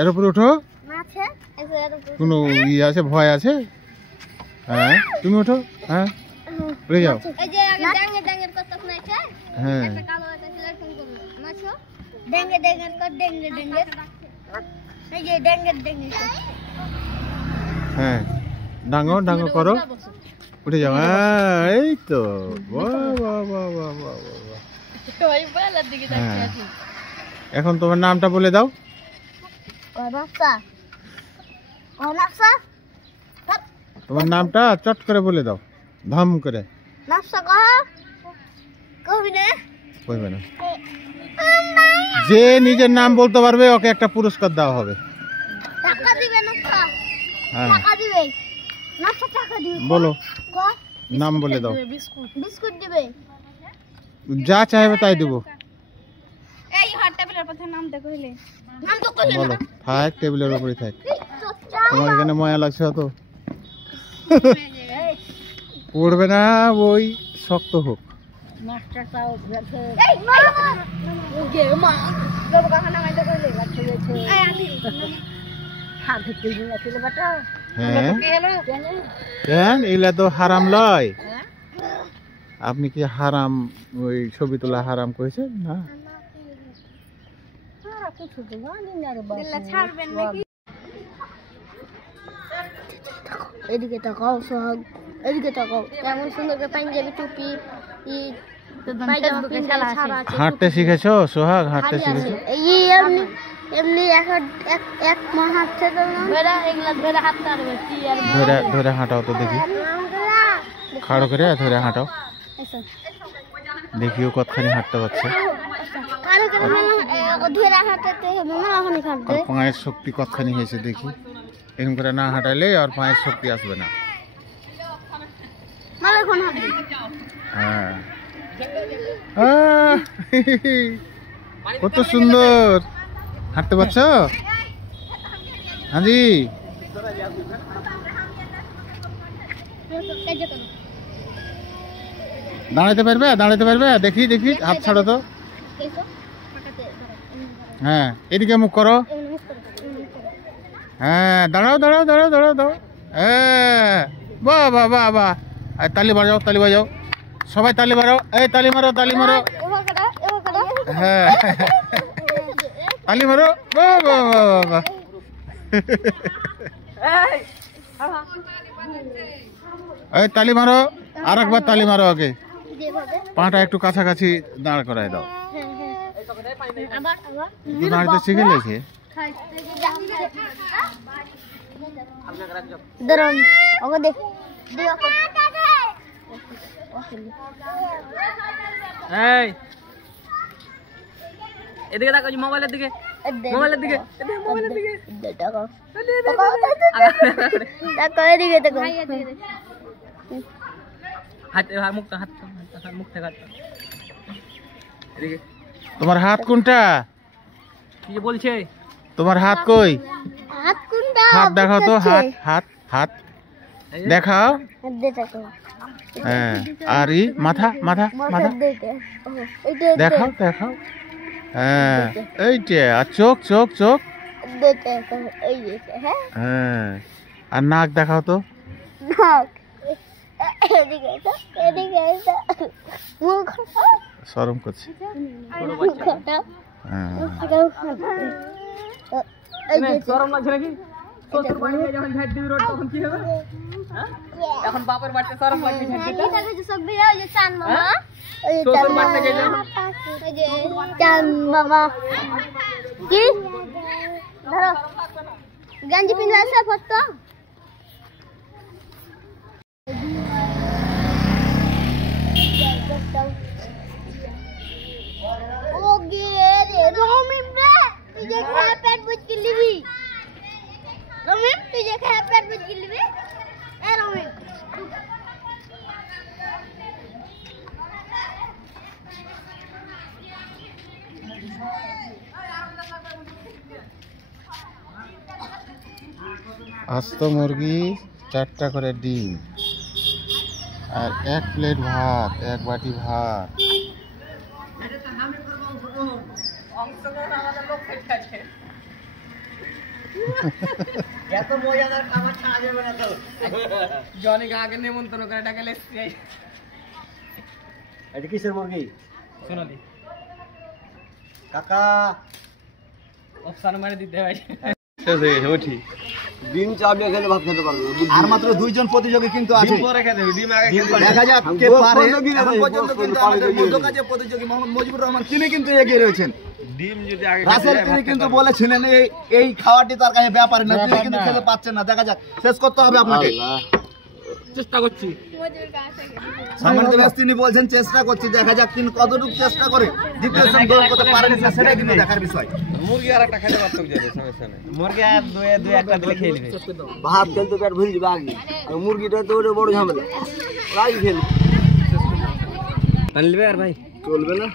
এর উপরে ওঠো। কোনো ইয়ে আছে, ভয় আছে? হ্যাঁ তুমি ওঠো। হ্যাঁ উড়ে যাও। হ্যাঁ হ্যাঁ ডাঙো ডাঙো করো, উঠে যাও। হ্যাঁ এই তো, বাহ বাহ বাহ বাহ বাহ বাহ। হ্যাঁ এখন তোমার নামটা বলে দাও। তোমার নামটা চট করে বলে দাও, ধম করে। কইবে না। যে নিজের নাম বলতে পারবে ওকে একটা পুরস্কার দেওয়া হবে। হ্যাঁ বলো, নাম বলে দাও। বিস্কুট দিবে, যা চাইবে তাই দেবো। বলো, থাক টেবিলের উপরে থাক। তোমার এখানে ময়া লাগছে তো, পড়বে না, ওই শক্ত হোক। হ্যাঁ এগুলা তো হারাম লয়। আপনি কি হারাম, ওই ছবি তোলা হারাম করেছেন না? এদিকে তাকাও সোহাগ, এদিকে তাকাও, কেমন সুন্দর পাঞ্জাবি টুপি হাঁটতে শিখেছো সোহাগ? হাঁটতে শিখেছো? এমনি এক মা হাঁটছে তো ধরে ধরে হাঁটাও তো দেখি, খাড়ো করে ধরে হাঁটাও দেখিও কতখানি হাঁটতে পারছে। পায়ের শক্তি কতখানি হয়েছে দেখি। এরকম করে না হাঁটাইলে আর পায়ের শক্তি আসবে না। হ্যাঁ কত সুন্দর হাঁটতে পারছো হাজি। দাঁড়াতে পারবে? দাঁড়াতে পারবে? দেখি দেখি, হাত ছাড়ো তো। হ্যাঁ এদিকে মুখ করো। হ্যাঁ দাঁড়াও দাঁড়াও দাঁড়াও দাঁড়াও দাঁড়াও। হ্যাঁ বাহ বাহ বাহ বাহ। তালি বাজাও, তালি বাজাও, সবাই তালি মারো। এই তালি মারো, তালি মারো। হ্যাঁ তালি মারো, বাহ বাহ বাহ বাহ। এই তালি মারো, আর একবার তালি মারো। আগে পাটা একটু কাছাকাছি দাঁড় করায় দাও। দাঁড়াতে শিখে লেছে। এদিকে দেখো, মোবাইলের দিকে, মোবাইলের দিকে, মোবাইলের দিকে দেখো, এদিকে দেখো। হাত মুখ, হাত মুখ থেকে হাত। এদিকে তোমার হাত কোনটা? কি বলছে? তোমার হাত কই? হাত কোনটা? হাত দেখাও তো, হাত হাত হাত দেখাও। হ্যাঁ আর ই মাথা, মাথা মাথা দেখাও দেখাও। হ্যাঁ এইটা। আর চোখ, চোখ চোখ। হ্যাঁ আর নাক দেখাও তো। শরম করছে। শরম লাগছে নাকি? এখন বাপের বাড়িতে শরম লাগছে। কি ধরো গঞ্জি পিনলে আসা ফটো। আস্ত মুরগি, 4টা করে ডিম, আর 1 প্লেট ভাত, 1 বাটি ভাত। এত মজাদার খাবার খাওয়া যাবে না তো। জনিকে আগে নেমন্তন্ন করে টাকা লেসছি এটা কিসের মুরগি সোনালি কাকা? অপশন মারে দিতে ভাই ডিম চাপলে খেলে ভাত খেতে পারবে। আর মাত্র 2 জন প্রতিযোগী কিন্তু আছে। দেখা যাক কে পারে। এখন পর্যন্ত কিন্তু আমাদের মধ্যকাজে প্রতিযোগী মোহাম্মদ মুজিবুর রহমান তিনি কিন্তু এগিয়ে রয়েছেন। ডিম যদি আগে রাসেল তিনি কিন্তু বলেছিলেন এই খাওয়াটি তার কাছে ব্যাপারে না, তিনি কিন্তু খেতে পাচ্ছেন না। দেখা যাক, শেষ করতে হবে আপনাকে। চেষ্টা করছি। সম্মানিত ব্যক্তি তিনি বলছেন চেষ্টা করছি, দেখা যাক তিনি কতটুকু চেষ্টা করে দ্বিতীয় স্থান গ্রহণ করতে পারেন কিনা সেটাই কিন্তু দেখার বিষয়। মুরগি আর একটা খেতে পারতো যাবে, সমস্যা নেই। মুরগি আর দুই একটা দিলে খেয়ে নেবে। ভাত খেলতে পেট ভরে যাবে আগে, আর মুরগিটা তো ওটা বড় ঝামেলা। রাই খেল আনলবে আর ভাই চলবে না।